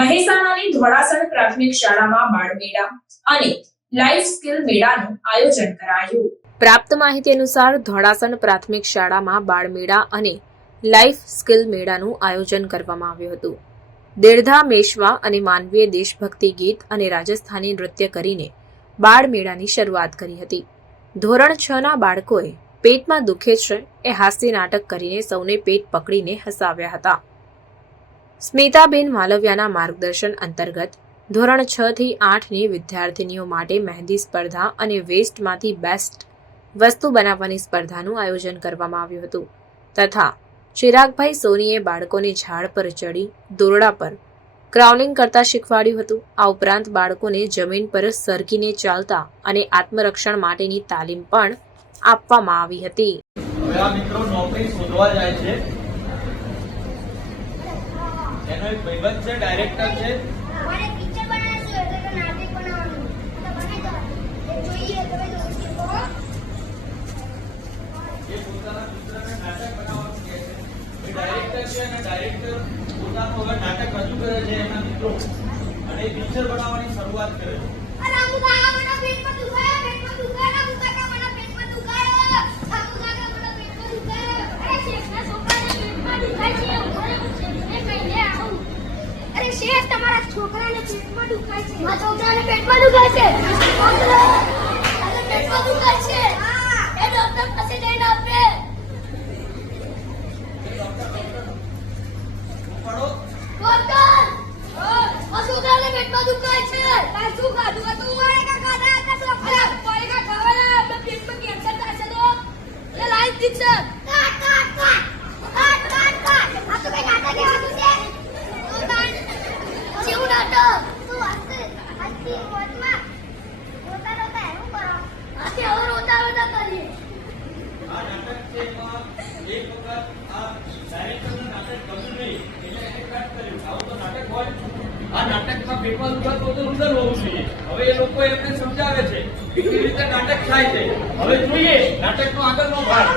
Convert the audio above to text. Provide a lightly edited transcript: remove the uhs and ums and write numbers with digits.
મહેસાણાની ધોળાસણ પ્રાથમિક શાળામાં બાળમેળા અને લાઈફ સ્કિલ મેળાનું આયોજન કરાયું। પ્રાપ્ત માહિતી અનુસાર ધોળાસણ પ્રાથમિક શાળામાં બાળમેળા અને લાઈફ સ્કિલ મેળાનું આયોજન કરવામાં આવ્યું હતું। દેરધા મેશવા અને માનવીય દેશભક્તિ ગીત અને રાજસ્થાની નૃત્ય કરીને બાળમેળાની શરૂઆત કરી હતી। ધોરણ 6 ના બાળકોએ પેટમાં દુખે છે એ હાસ્ય નાટક કરીને સૌને પેટ પકડીને હસાવ્યા હતા। સ્મિતાબેન માલવિયાના માર્ગદર્શન અંતર્ગત ધોરણ 6 થી 8 ની વિદ્યાર્થીનીઓ માટે મહેંદી સ્પર્ધા અને વેસ્ટમાંથી બેસ્ટ વસ્તુ બનાવવાની સ્પર્ધાનું આયોજન કરવામાં આવ્યું હતું તથા ચિરાગભાઈ સોનીએ બાળકોને ઝાડ પર ચડી દોરડા પર ક્રાઉલિંગ કરતા શીખવાડ્યું હતું। આ ઉપરાંત બાળકોને જમીન પર સરકીને ચાલતા અને આત્મરક્ષણ માટેની તાલીમ પણ આપવામાં આવી હતી। હવે આ મિત્રો નોકરી શોધવા જાય છે, એનો એક ભાઈબંધ છે, ડાયરેક્ટર છે। અમારે પિક્ચર બનાવવાનું છે એટલે નાટક બનાવવાનું તો બની જાય જોઈએ તમે દોસ્તો એ પોતાના મિત્રને નાટક બનાવવાનું કહે છે। એ ડાયરેક્ટર છે અને ડાયરેક્ટર પોતાનું હવે નાટક રજૂ કરે છે એના મિત્રો અને એ પિક્ચર બનાવવાની શરૂઆત કરે છે। અરે અમુકાકા મને પેટમાં દુખાય અમુકાકા મને પેટમાં દુખાય અમુકાકા મને પેટમાં દુખાય અરે શેઠના છોકરાને પેટમાં દુખાય છે એ કહીને આવું અરે શેઠ તમારા છોકરાને પેટમાં દુખાય છે મારા છોકરાને પેટમાં દુખાય છે અરે પેટમાં દુખાય છે એ ડોક્ટર પાસે જઈને આપે ડોક્ટર આ છોકરાને પેટમાં દુખાય છે આ શું ખાધું હતું મારે કાકા હતા છોકરા પાયકા ખાવાના આપણે પેટમાં કેન્સર થશે તો એ લાઈફ દીક્ષા કાટ આ તો કઈ નાટક લેવાનું છે જેવું નાટક તું હસતી મોતમાં રોતા એવું કરો આથી હવે રોતા કરીએ। આ નાટક છે એમાં એક વખત આ ડાયરેક્ટરનું નાટક ગમ્યું નહીં એટલે એને કટ કર્યું। આવું તો નાટક હોય, આ નાટકમાં પેટમાં દુખાતું તો રુદન હોવું જોઈએ। હવે એ લોકો એમને સમજાવે છે કે કેવી રીતે નાટક થાય છે। હવે જોઈએ નાટકનો આગળનો ભાગ।